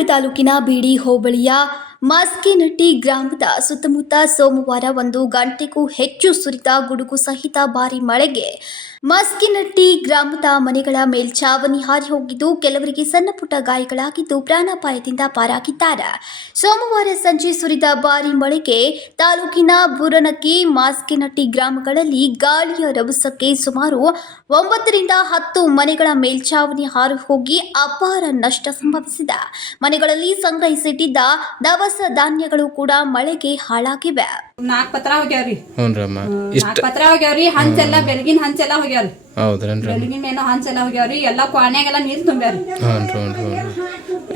ಕೆಳವರ ತಾಲೂಕಿನ ಬೀಡಿ ಹೋಬಳಿಯ ಮಾಸ್ಕಿನಟ್ಟಿ ಗ್ರಾಮದ ಸುತ್ತಮುತ್ತ ಸೋಮವಾರ 1 ಗಂಟೆಗೂ ಹೆಚ್ಚು ಸುರಿದ ಗುಡುಗು ಸಹಿತ ಭಾರೀ ಮಳೆಗೆ ಮಾಸ್ಕಿನಟ್ಟಿ ಗ್ರಾಮದ ಮನೆಗಳ ಮೇಲ್ಛಾವಣಿ ಹಾರಿ ಹೋಗಿದ್ದು ಕೆಲವರಿಗೆ ಸಣ್ಣಪುಟ್ಟ ಗಾಯಗಳಾಗಿದ್ದು ಪ್ರಾಣಾಪಾಯದಿಂದ ಪಾರಾಗಿದ್ದಾರೆ. ಸೋಮವಾರ ಸಂಜೆ ಸುರಿದ ಭಾರೀ ಮಳೆಗೆ ತಾಲೂಕಿನ ಬುರನಕ್ಕಿ ಮಾಸ್ಕಿನಟ್ಟಿ ಗ್ರಾಮಗಳಲ್ಲಿ ಗಾಳಿಯ ರಭಸಕ್ಕೆ ಸುಮಾರು 9 ರಿಂದ 10 ಮನೆಗಳ ಮೇಲ್ಛಾವಣಿ ಹಾರಿ ಹೋಗಿ ಅಪಾರ ನಷ್ಟ ಸಂಭವಿಸಿದೆ. ಮನೆಗಳಲ್ಲಿ ಸಂಗ್ರಹಿಸಿಟ್ಟಿದ್ದ ದವಸ ಧಾನ್ಯಗಳು ಕೂಡ ಮಳೆಗೆ ಹಾಳಾಗಿವೆ. 4 ಪತ್ರ ಹೋಗ್ಯಾವ್ರಿ. ಹ್ಞೂನ್ರಮ್ಮ. 4 ಪತ್ರ ಹೋಗ್ಯಾವ್ರಿ. ಹಂಚೆಲ್ಲ ಬೆಳಗಿನ ಹಂಚೆಲ್ಲ ಹೋಗ್ಯಾವ್ರಿ. ಹೌದ್ರೇನ್ರಿ? ಬೆಳಗಿನ ಏನೋ ಹಂಚೆಲ್ಲ ಹೋಗ್ಯಾವ್ರಿ. ಎಲ್ಲ ಕ್ವಾನ್ಯಾಗೆಲ್ಲ ನೀರು ತುಂಬ್ಯಾವ್ರಿ. ಹ್ಞೂ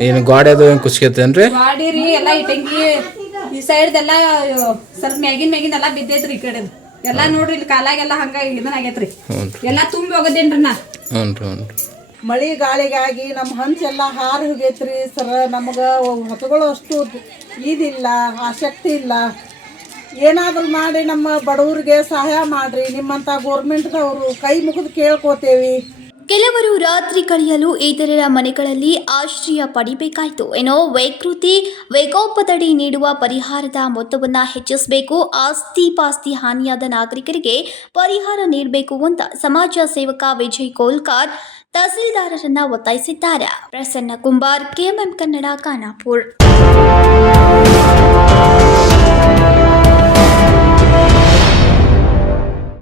ಏನು ಗಾಡಿ ಅದು ಏನು ಕುಸ್ಕೈತೇನ್ರಿ? ಗಾಡಿ ರೀ ಎಲ್ಲ ಇಟ್ಟಂಗಿ ಈ ಸೈಡ್ದೆಲ್ಲ ಸ್ವಲ್ಪ ಮ್ಯಾಗಿನ ಎಲ್ಲ ಬಿದ್ದೈತ್ರಿ. ಈ ಕಡೆ ಎಲ್ಲ ನೋಡ್ರಿ ಇಲ್ಲಿ ಕಾಲಾಗೆಲ್ಲ ಹಂಗ ಇದನ್ನಾಗೈತ್ರಿ. ಎಲ್ಲ ತುಂಬಿ ಹೋಗೋದೇನ್ರಿ ನಾ. ಹ್ಞೂ ಮಳಿ ಗಾಳಿಗಾಗಿ ನಮ್ಮ ಹಂಚೆಲ್ಲ ಹಾರಿ ಹೋಗೈತ್ರಿ ಸರ್. ನಮಗೆ ಹೊತ್ತಗಳು ಅಷ್ಟು ಇದಿಲ್ಲ, ಆಸಕ್ತಿ ಇಲ್ಲ. ಏನಾದರೂ ಮಾಡಿ ನಮ್ಮ ಬಡವರಿಗೆ ಸಹಾಯ ಮಾಡ್ರಿ. ನಿಮ್ಮಂಥ ಗೋರ್ಮೆಂಟ್ದವರು ಕೈ ಮುಗಿದು ಕೇಳ್ಕೋತೇವಿ. ಕೆಲವರು ರಾತ್ರಿ ಕಳೆಯಲು ಇತರರ ಮನೆಗಳಲ್ಲಿ ಆಶ್ರಯ ಪಡಿಬೇಕಾಯಿತು. ಏನೋ ವೈಕೃತಿ ವಿಕೋಪದಡಿ ನೀಡುವ ಪರಿಹಾರದ ಮೊತ್ತವನ್ನು ಹೆಚ್ಚಿಸಬೇಕು. ಆಸ್ತಿ ಪಾಸ್ತಿ ಹಾನಿಯಾದ ನಾಗರಿಕರಿಗೆ ಪರಿಹಾರ ನೀಡಬೇಕು ಅಂತ ಸಮಾಜ ಸೇವಕ ವಿಜಯ್ ಕೋಲ್ಕಾರ್ ತಹಸೀಲ್ದಾರರನ್ನ ಒತ್ತಾಯಿಸಿದ್ದಾರೆ. ಪ್ರಸನ್ನ ಕುಂಬಾರ್, ಕೆಎಂಎಂ ಕನ್ನಡ, ಖಾನಾಪುರ.